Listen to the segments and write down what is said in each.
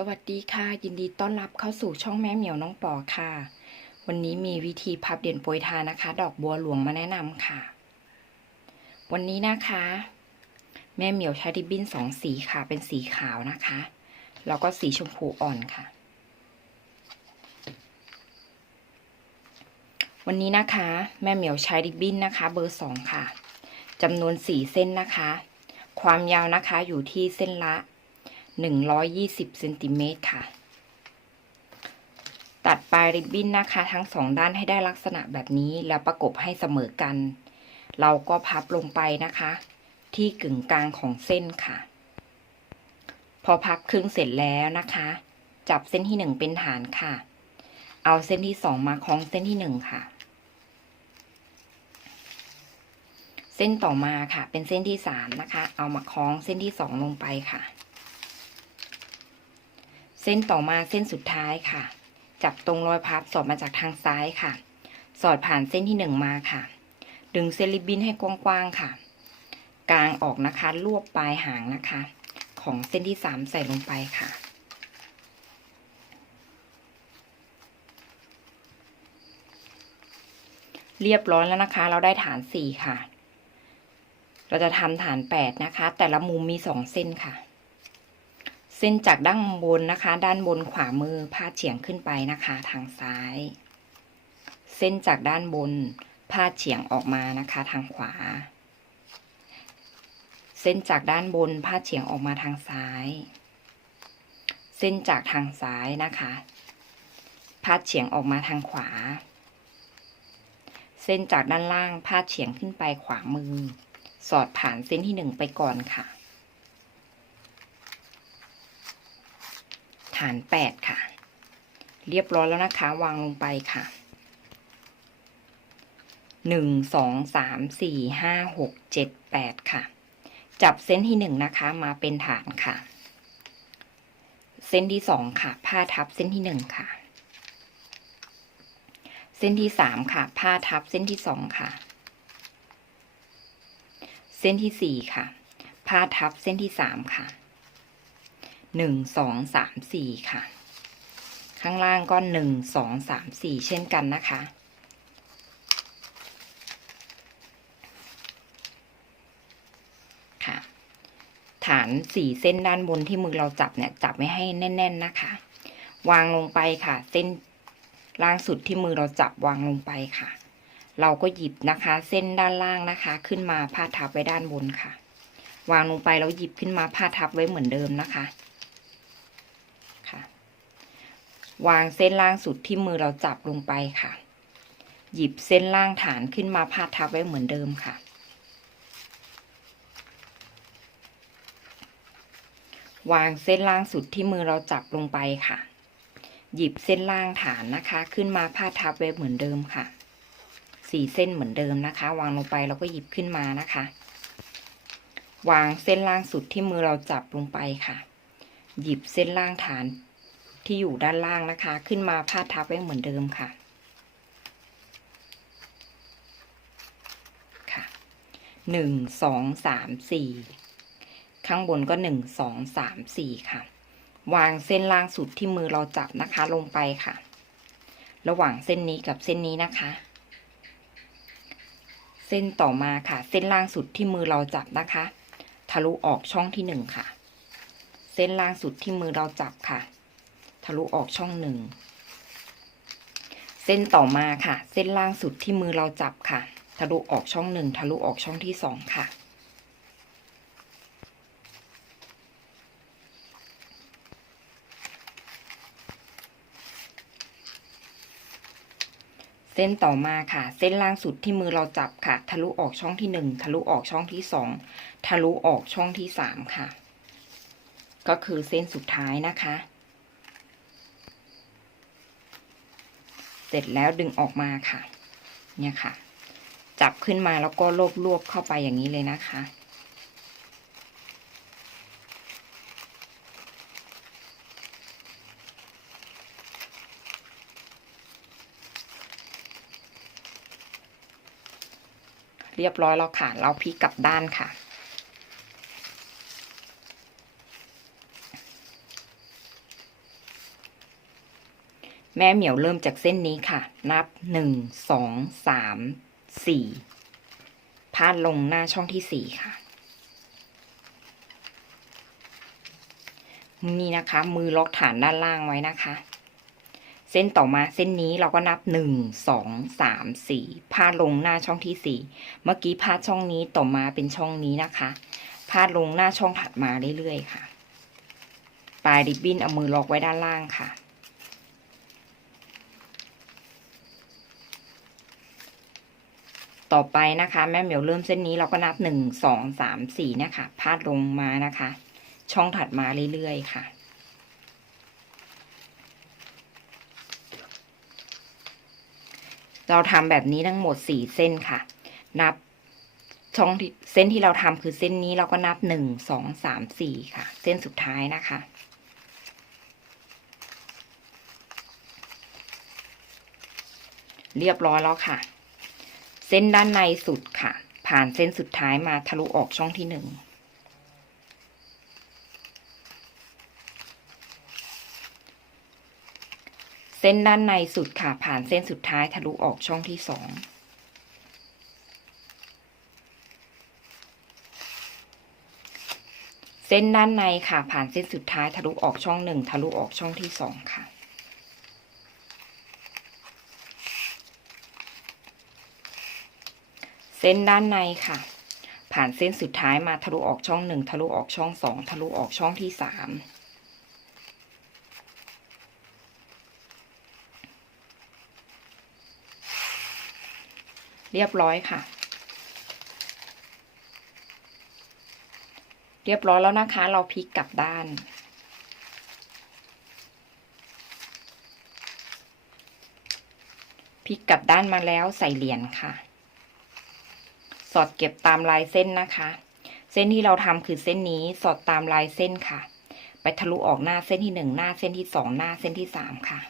สวัสดีค่ะ ยินดีต้อนรับเข้าสู่ช่องแม่เหมียวน้องปอค่ะ วันนี้มีวิธีพับเด่นโปรยทานนะคะ ดอกบัวหลวงมาแนะนำค่ะ วันนี้นะคะ แม่เหมียวใช้ริบบิ้นสองสีค่ะ เป็นสีขาวนะคะ แล้วก็สีชมพูอ่อนค่ะ วันนี้นะคะ แม่เหมียวใช้ริบบิ้นนะคะ เบอร์สองค่ะจำนวนสี่เส้นนะคะ ความยาวนะคะอยู่ที่เส้นละ 120เซนติเมตรค่ะ ตัดปลายริบบิ้นนะคะ ทั้งสองด้านให้ได้ลักษณะแบบนี้แล้วประกบให้เสมอกัน เราก็พับลงไปนะคะ ที่กึ่งกลางของเส้นค่ะ พอพับครึ่งเสร็จแล้วนะคะ จับเส้นที่หนึ่งเป็นฐานค่ะ เอาเส้นที่สองมาคล้องเส้นที่หนึ่งค่ะเส้นต่อมาค่ะ เป็นเส้นที่สามนะคะ เอามาคล้องเส้นที่สองลงไปค่ะ เส้นต่อมาเส้นสุดท้ายค่ะ จับตรงรอยพับสอดมาจากทางซ้ายค่ะ สอดผ่านเส้นที่หนึ่งมาค่ะ ดึงเส้นริบบิ้นให้กว้างๆค่ะ กลางออกนะคะ รวบปลายหางนะคะ ของเส้นที่สามใส่ลงไปค่ะเรียบร้อยแล้วนะคะ เราได้ฐานสี่ค่ะ เราจะทำฐานแปดนะคะ แต่ละมุมมีสองเส้นค่ะ เส้นจากด้านบนนะคะ ด้านบนขวามือพาดเฉียงขึ้นไปนะคะ ทางซ้าย เส้นจากด้านบนพาดเฉียงออกมานะคะ ทางขวา เส้นจากด้านบนพาดเฉียงออกมาทางซ้าย เส้นจากทางซ้ายนะคะ พาดเฉียงออกมาทางขวา เส้นจากด้านล่างพาดเฉียงขึ้นไปขวามือ สอดผ่านเส้นที่หนึ่งไปก่อนค่ะ ฐานแปดค่ะ เรียบร้อยแล้วนะคะ วางลงไปค่ะหนึ่งสองสามสี่ห้าหกเจ็ดแปดค่ะ จับเส้นที่หนึ่งนะคะ มาเป็นฐานค่ะ เส้นที่สองค่ะ ผ้าทับเส้นที่หนึ่งค่ะ เส้นที่สามค่ะ ผ้าทับเส้นที่สองค่ะ เส้นที่สี่ค่ะ ผ้าทับเส้นที่สามค่ะ หนึ่งสองสามสี่ค่ะ ข้างล่างก็หนึ่งสองสามสี่เช่นกันนะคะ ค่ะ ฐานสี่เส้นด้านบนที่มือเราจับเนี่ย จับไม่ให้แน่น ๆนะคะ วางลงไปค่ะ เส้นล่างสุดที่มือเราจับวางลงไปค่ะ เราก็หยิบนะคะ เส้นด้านล่างนะคะ ขึ้นมาพาดทับไว้ด้านบนค่ะ วางลงไปแล้วหยิบขึ้นมาพาดทับไว้เหมือนเดิมนะคะค่ะ วางเส้นล่างสุดที่มือเราจับลงไปค่ะ หยิบเส้นล่างฐานขึ้นมาพาดทับไว้เหมือนเดิมค่ะ วางเส้นล่างสุดที่มือเราจับลงไปค่ะ หยิบเส้นล่างฐานนะคะ ขึ้นมาพาดทับไว้เหมือนเดิมค่ะสี่เส้นเหมือนเดิมนะคะ วางลงไปแล้วก็หยิบขึ้นมานะคะ วางเส้นล่างสุดที่มือเราจับลงไปค่ะ หยิบเส้นล่างฐาน ที่อยู่ด้านล่างนะคะ ขึ้นมาพาดทับไว้เหมือนเดิมค่ะค่ะหนึ่งสองสามสี่ข้างบนก็หนึ่งสองสามสี่ค่ะ วางเส้นล่างสุดที่มือเราจับนะคะลงไปค่ะ ระหว่างเส้นนี้กับเส้นนี้นะคะเส้นต่อมาค่ะ เส้นล่างสุดที่มือเราจับนะคะ ทะลุออกช่องที่หนึ่งค่ะ เส้นล่างสุดที่มือเราจับค่ะะลุออกช่องหนึ่ง เส้นต่อมาค่ะ เส้นล่างสุดที่มือเราจับค่ะ ทะลุออกช่องหนึ่งทะลุออกช่องที่สองค่ะ เส้นต่อมาค่ะ เส้นล่างสุดที่มือเราจับค่ะ ทะลุออกช่องที่หนึ่งทะลุออกช่องที่สองทะลุออกช่องที่สามค่ะ ก็คือเส้นสุดท้ายนะคะ เสร็จแล้วดึงออกมาค่ะ เนี่ยค่ะ จับขึ้นมาแล้วก็รวบรวบเข้าไปอย่างนี้เลยนะคะ เรียบร้อยแล้วค่ะ เราพลิกกลับด้านค่ะ แม่เหมียวเริ่มจากเส้นนี้ค่ะ นับหนึ่งสองสามสี่พาดลงหน้าช่องที่สี่ค่ะ นี่นะคะ มือล็อกฐานด้านล่างไว้นะคะ เส้นต่อมาเส้นนี้เราก็นับหนึ่งสองสามสี่พาดลงหน้าช่องที่สี่เมื่อกี้พาดช่องนี้ต่อมาเป็นช่องนี้นะคะพาดลงหน้าช่องถัดมาเรื่อยๆค่ะ ปลายริบบิ้นเอามือล็อกไว้ด้านล่างค่ะ ต่อไปนะคะ แม่เหมียวเริ่มเส้นนี้เราก็นับหนึ่งสองสามสี่เนี่ยค่ะ พาดลงมานะคะ ช่องถัดมาเรื่อยๆค่ะ เราทำแบบนี้ทั้งหมดสี่เส้นค่ะ นับช่องเส้นที่เราทำคือเส้นนี้เราก็นับหนึ่งสองสามสี่ค่ะ เส้นสุดท้ายนะคะเรียบร้อยแล้วค่ะ เส้นด้านในสุดค่ะ ผ่านเส้นสุดท้ายมาทะลุออกช่องที่หนึ่งเส้นด้านในสุดค่ะ ผ่านเส้นสุดท้ายทะลุออกช่องที่สองเส้นด้านในค่ะ ผ่านเส้นสุดท้ายทะลุออกช่องหนึ่งทะลุออกช่องที่สองค่ะ เส้นด้านในค่ะ ผ่านเส้นสุดท้ายมาทะลุออกช่องหนึ่งทะลุออกช่องสองทะลุออกช่องที่สามเรียบร้อยค่ะ เรียบร้อยแล้วนะคะ เราพลิกกลับด้าน พลิกกลับด้านมาแล้วใส่เหรียญค่ะ สอดเก็บตามลายเส้นนะคะ เส้นที่เราทำคือเส้นนี้สอดตามลายเส้นค่ะ ไปทะลุออกหน้าเส้นที่หนึ่งหน้าเส้นที่สองหน้าเส้นที่สามค่ะ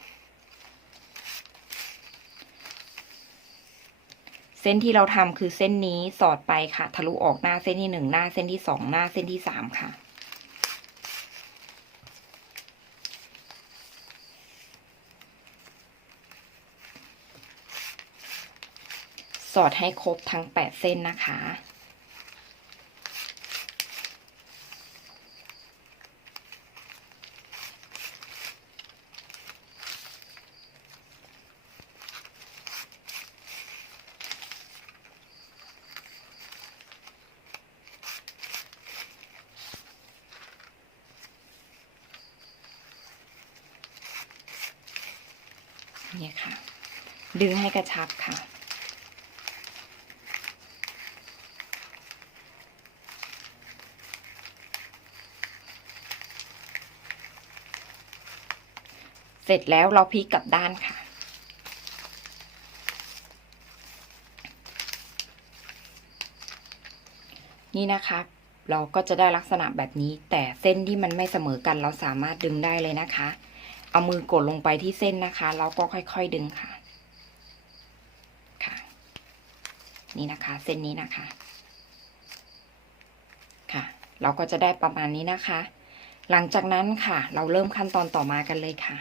เส้นที่เราทำคือเส้นนี้สอดไปค่ะ ทะลุออกหน้าเส้นที่หนึ่งหน้าเส้นที่สองหน้าเส้นที่สามค่ะ อดให้ครบทั้งแปดเส้นนะคะเนี่ยค่ะ ดึงให้กระชับค่ะ เสร็จแล้วเราพลิกกลับด้านค่ะ นี่นะคะเราก็จะได้ลักษณะแบบนี้ แต่เส้นที่มันไม่เสมอกันเราสามารถดึงได้เลยนะคะ เอามือกดลงไปที่เส้นนะคะแล้วก็ค่อยๆดึงค่ะ ค่ะ นี่นะคะ เส้นนี้นะคะ ค่ะ เราก็จะได้ประมาณนี้นะคะ หลังจากนั้นค่ะ เราเริ่มขั้นตอนต่อมากันเลยค่ะ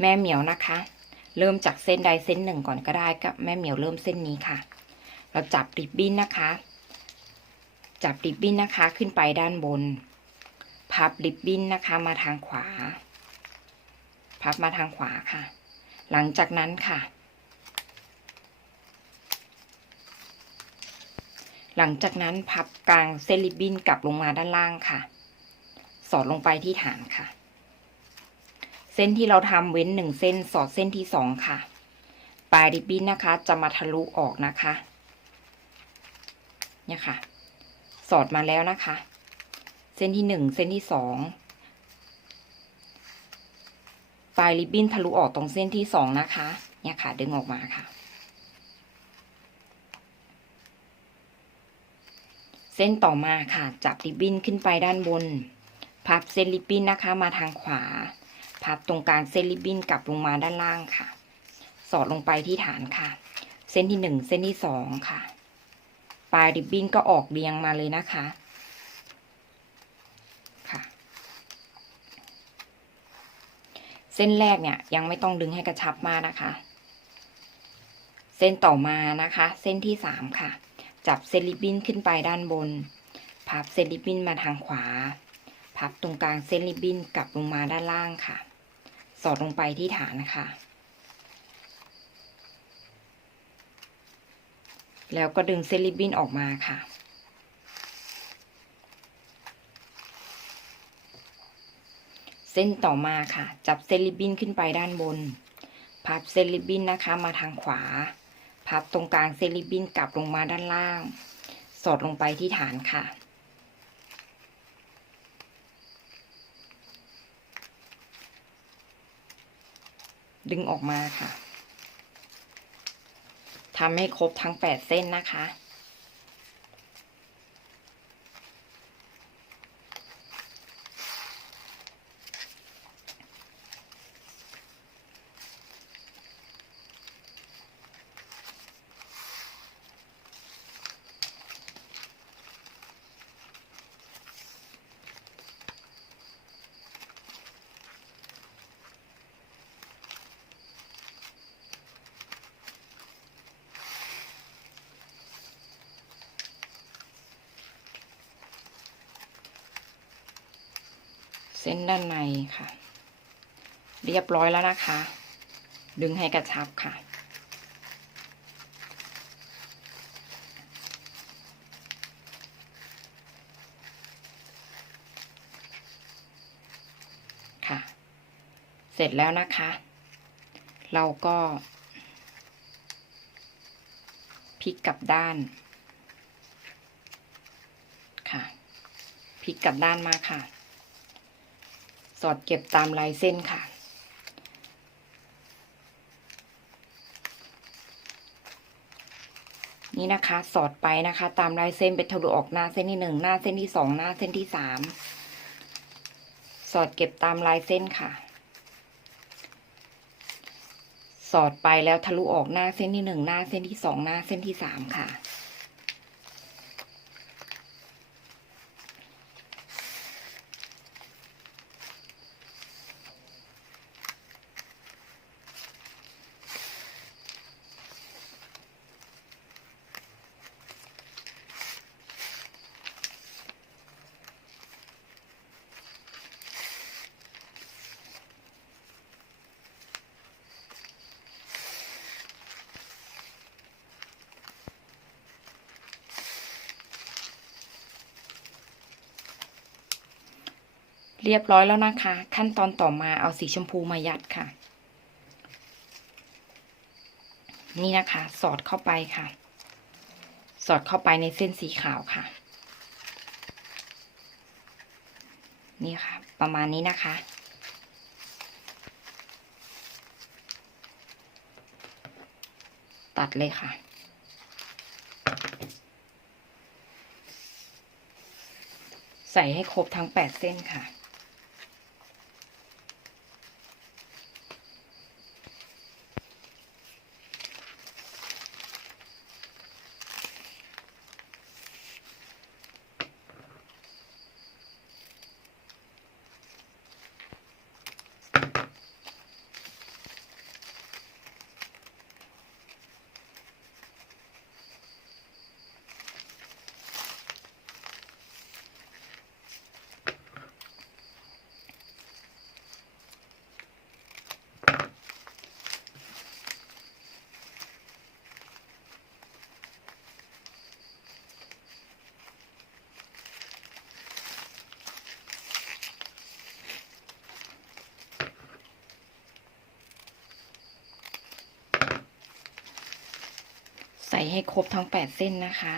แม่เหมียวนะคะ เริ่มจากเส้นใดเส้นหนึ่งก่อนก็ได้กับแม่เหมียวเริ่มเส้นนี้ค่ะ เราจับริบบิ้นนะคะ จับริบบิ้นนะคะขึ้นไปด้านบน พับริบบิ้นนะคะมาทางขวา พับมาทางขวาค่ะ หลังจากนั้นค่ะ หลังจากนั้นพับกลางเส้นริบบิ้นกลับลงมาด้านล่างค่ะ สอดลงไปที่ฐานค่ะ เส้นที่เราทำเว้นหนึ่งเส้นสอดเส้นที่สองค่ะ ปลายริบบิ้นนะคะ จะมาทะลุออกนะคะ เนี่ยค่ะ สอดมาแล้วนะคะ เส้นที่หนึ่งเส้นที่สองปลายริบบิ้นทะลุออกตรงเส้นที่สองนะคะ เนี่ยค่ะ ดึงออกมาค่ะ เส้นต่อมาค่ะ จับริบบิ้นขึ้นไปด้านบน พับเส้นริบบิ้นนะคะ มาทางขวา พับตรงกลางเส้นริบบิ้นกลับลงมาด้านล่างค่ะ สอดลงไปที่ฐานค่ะ เส้นที่หนึ่งเส้นที่สองค่ะ ปลายริบบิ้นก็ออกเรียงมาเลยนะคะค่ะ เส้นแรกเนี่ยยังไม่ต้องดึงให้กระชับมากนะคะ เส้นต่อมานะคะ เส้นที่สามค่ะ จับเซนริบบิ้นขึ้นไปด้านบน พับเซนริบบิ้นมาทางขวาพับตรงกลางเส้นริบบิ้นกลับลงมาด้านล่างค่ะ สอดลงไปที่ฐานนะคะแล้วก็ดึงเส้นริบบิ้นออกมาค่ะ เส้นต่อมาค่ะ จับเส้นริบบิ้นขึ้นไปด้านบน พับเส้นริบบิ้นนะคะมาทางขวา พับตรงกลางเส้นริบบิ้นกลับลงมาด้านล่าง สอดลงไปที่ฐานค่ะ ดึงออกมาค่ะทำให้ครบทั้ง 8 เส้นนะคะ นด้านในค่ะ เรียบร้อยแล้วนะคะ ดึงให้กระชับค่ะ ค่ะ เสร็จแล้วนะคะ เราก็พลิกกลับด้านค่ะพลิกกลับด้านมาค่ะ สอดเก็บตามลายเส้นค่ะ นี่นะคะสอดไปนะคะ ตามลายเส้นเป็นทะลุออกหน้าเส้นที่หนึ่งหน้าเส้นที่สองหน้าเส้นที่สามสอดเก็บตามลายเส้นค่ะ สอดไปแล้วทะลุออกหน้าเส้นที่หนึ่งหน้าเส้นที่สองหน้าเส้นที่สามค่ะ รียบร้อยแล้วนะคะ ขั้นตอนต่อมาเอาสีชมพูมายัดค่ะ นี่นะคะ สอดเข้าไปค่ะ สอดเข้าไปในเส้นสีขาวค่ะ นี่ค่ะ ประมาณนี้นะคะ ตัดเลยค่ะใส่ให้ครบทั้งแปดเส้นค่ะ ใส่ให้ครบทั้งแปดเส้นนะคะ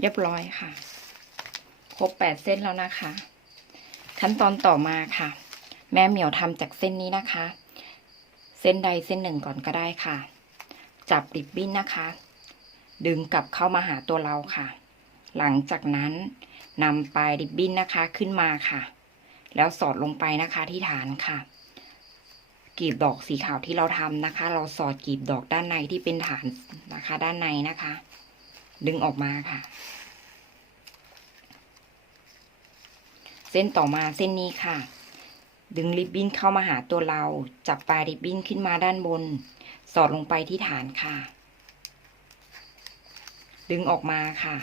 เรียบร้อยค่ะ ครบแปดเส้นแล้วนะคะ ขั้นตอนต่อมาค่ะ แม่เหมียวทำจากเส้นนี้นะคะ เส้นใดเส้นหนึ่งก่อนก็ได้ค่ะ จับริบบิ้นนะคะ ดึงกลับเข้ามาหาตัวเราค่ะ หลังจากนั้นนำปลายริบบิ้นนะคะขึ้นมาค่ะ แล้วสอดลงไปนะคะที่ฐานค่ะกีบดอกสีขาวที่เราทำนะคะ เราสอดกีบดอกด้านในที่เป็นฐานนะคะ ด้านในนะคะ ดึงออกมาค่ะ เส้นต่อมาเส้นนี้ค่ะ ดึงริบบิ้นเข้ามาหาตัวเรา จับปลายริบบิ้นขึ้นมาด้านบน สอดลงไปที่ฐานค่ะ ดึงออกมาค่ะ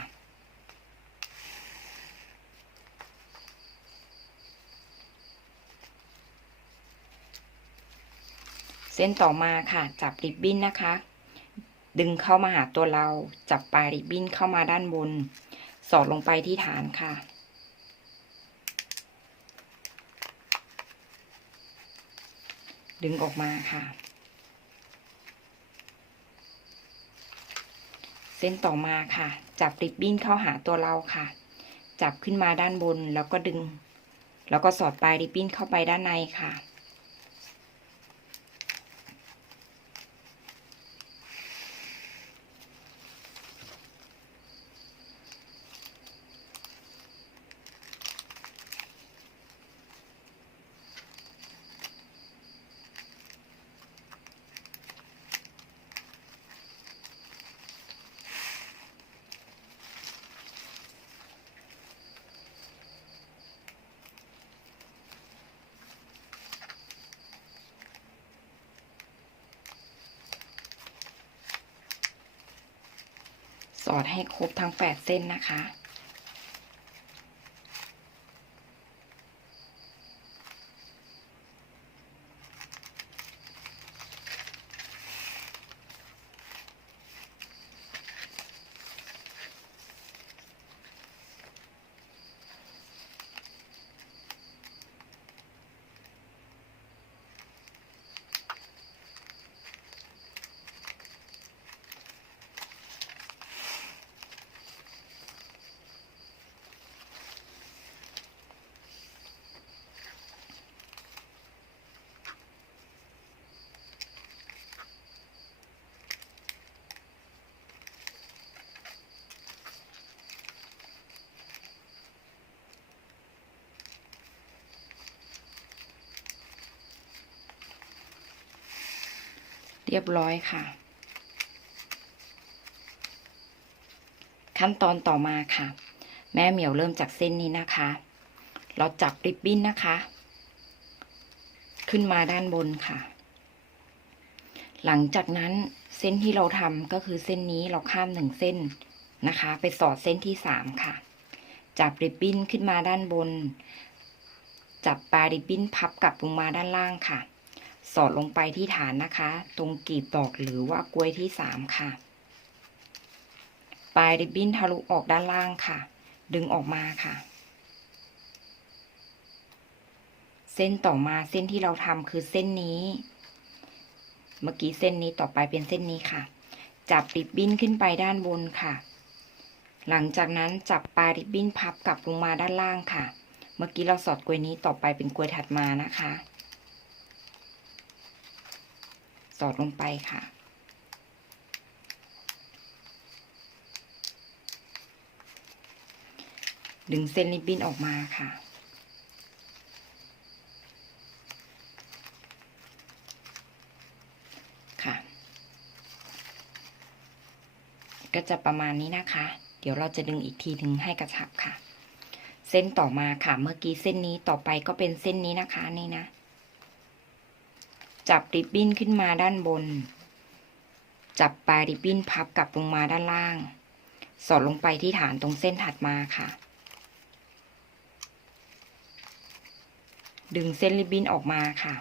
เส้นต่อมาค่ะ จับริบบิ้นนะคะ ดึงเข้ามาหาตัวเรา จับปลายริบบิ้นเข้ามาด้านบน สอดลงไปที่ฐานค่ะ ดึงออกมาค่ะ เส้นต่อมาค่ะ จับริบบิ้นเข้าหาตัวเราค่ะ จับขึ้นมาด้านบนแล้วก็ดึง แล้วก็สอดปลายริบบิ้นเข้าไปด้านในค่ะ สอดให้ครบทั้งแปดเส้นนะคะ เรียบร้อยค่ะ ขั้นตอนต่อมาค่ะ แม่เหมียวเริ่มจากเส้นนี้นะคะ เราจับริบบิ้นนะคะ ขึ้นมาด้านบนค่ะ หลังจากนั้นเส้นที่เราทำก็คือเส้นนี้เราข้ามหนึ่งเส้นนะคะ ไปสอดเส้นที่สามค่ะ จับริบบิ้นขึ้นมาด้านบน จับปลายริบบิ้นพับกลับลงมาด้านล่างค่ะ สอดลงไปที่ฐานนะคะ ตรงกีบดอกหรือว่ากล้วยที่สามค่ะ ปลายริบบิ้นทะลุออกด้านล่างค่ะ ดึงออกมาค่ะ เส้นต่อมาเส้นที่เราทำคือเส้นนี้ เมื่อกี้เส้นนี้ต่อไปเป็นเส้นนี้ค่ะ จับริบบิ้นขึ้นไปด้านบนค่ะ หลังจากนั้นจับปลายริบบิ้นพับกลับลงมาด้านล่างค่ะ เมื่อกี้เราสอดกล้วยนี้ต่อไปเป็นกล้วยถัดมานะคะ สอดลงไปค่ะ ดึงเส้นริบบิ้นออกมาค่ะ ค่ะ ก็จะประมาณนี้นะคะ เดี๋ยวเราจะดึงอีกทีถึงให้กระชับค่ะ เส้นต่อมาค่ะ เมื่อกี้เส้นนี้ต่อไปก็เป็นเส้นนี้นะคะนี่นะ จับริบบิ้นขึ้นมาด้านบน จับปลายริบบิ้นพับกลับลงมาด้านล่าง สอดลงไปที่ฐานตรงเส้นถัดมาค่ะ ดึงเส้นริบบิ้นออกมาค่ะ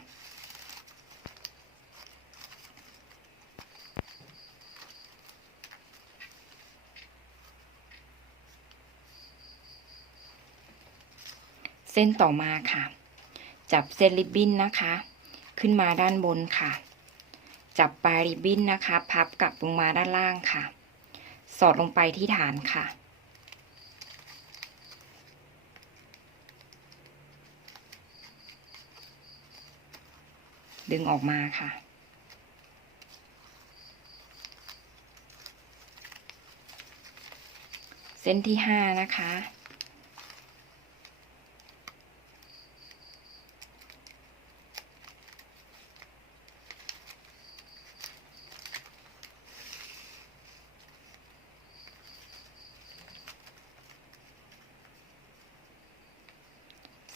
เส้นต่อมาค่ะ จับเส้นริบบิ้นนะคะ ขึ้นมาด้านบนค่ะ จับปลายริบบิ้นนะคะ พับกลับลงมาด้านล่างค่ะ สอดลงไปที่ฐานค่ะ ดึงออกมาค่ะเส้นที่ห้านะคะ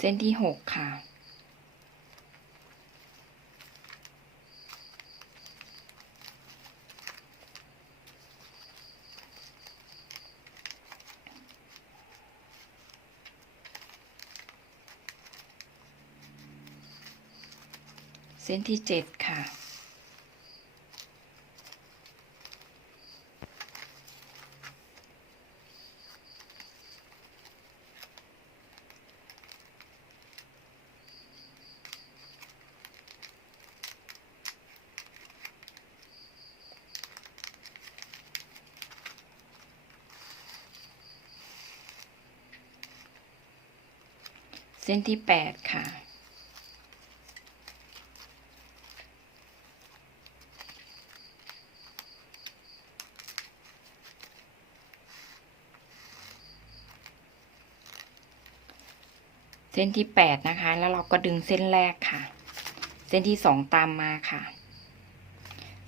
เส้นที่หกค่ะ เส้นที่เจ็ดค่ะ ส้นที่แปดค่ะ เส้นที่แปดนะคะ แล้วเราก็ดึงเส้นแรกค่ะ เส้นที่สองตามมาค่ะ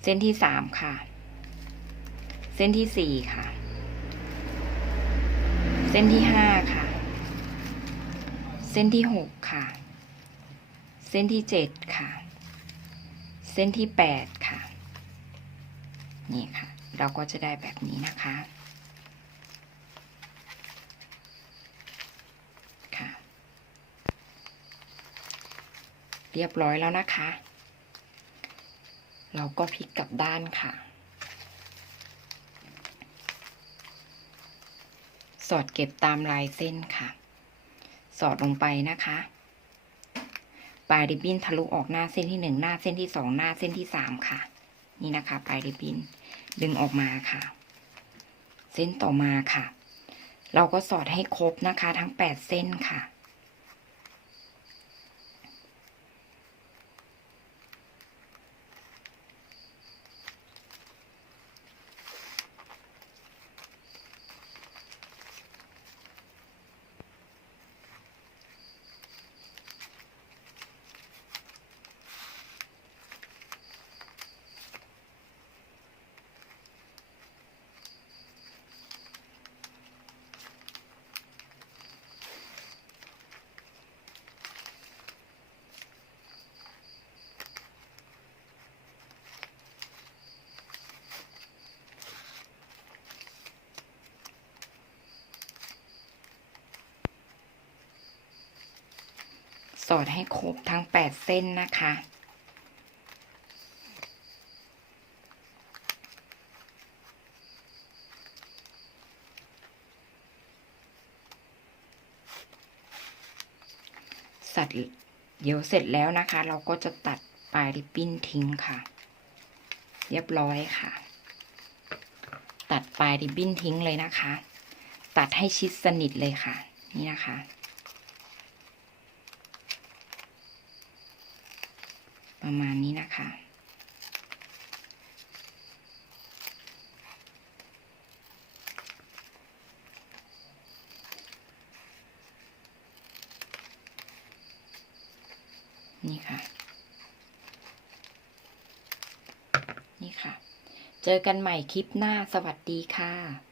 เส้นที่สามค่ะ เส้นที่สี่ค่ะ เส้นที่ห้าค่ะ เส้นที่หกค่ะ เส้นที่เจ็ดค่ะ เส้นที่แปดค่ะ นี่ค่ะ เราก็จะได้แบบนี้นะคะค่ะ เรียบร้อยแล้วนะคะ เราก็พลิกกลับด้านค่ะสอดเก็บตามลายเส้นค่ะ สอดลงไปนะคะ ปลายริบบิ้นทะลุออกหน้าเส้นที่หนึ่งหน้าเส้นที่สองหน้าเส้นที่สามค่ะ นี่นะคะ ปลายริบบิ้นดึงออกมาค่ะ เส้นต่อมาค่ะ เราก็สอดให้ครบนะคะ ทั้งแปดเส้นค่ะ อดให้ครบทั้งแปดเส้นนะคะ สัตว์เดี๋ยวเสร็จแล้วนะคะ เราก็จะตัดปลายริบบิ้นทิ้งค่ะ เรียบร้อยค่ะ ตัดปลายริบบิ้นทิ้งเลยนะคะ ตัดให้ชิดสนิทเลยค่ะ นี่นะคะ ประมาณนี้นะคะ นี่ค่ะ นี่ค่ะ เจอกันใหม่คลิปหน้าสวัสดีค่ะ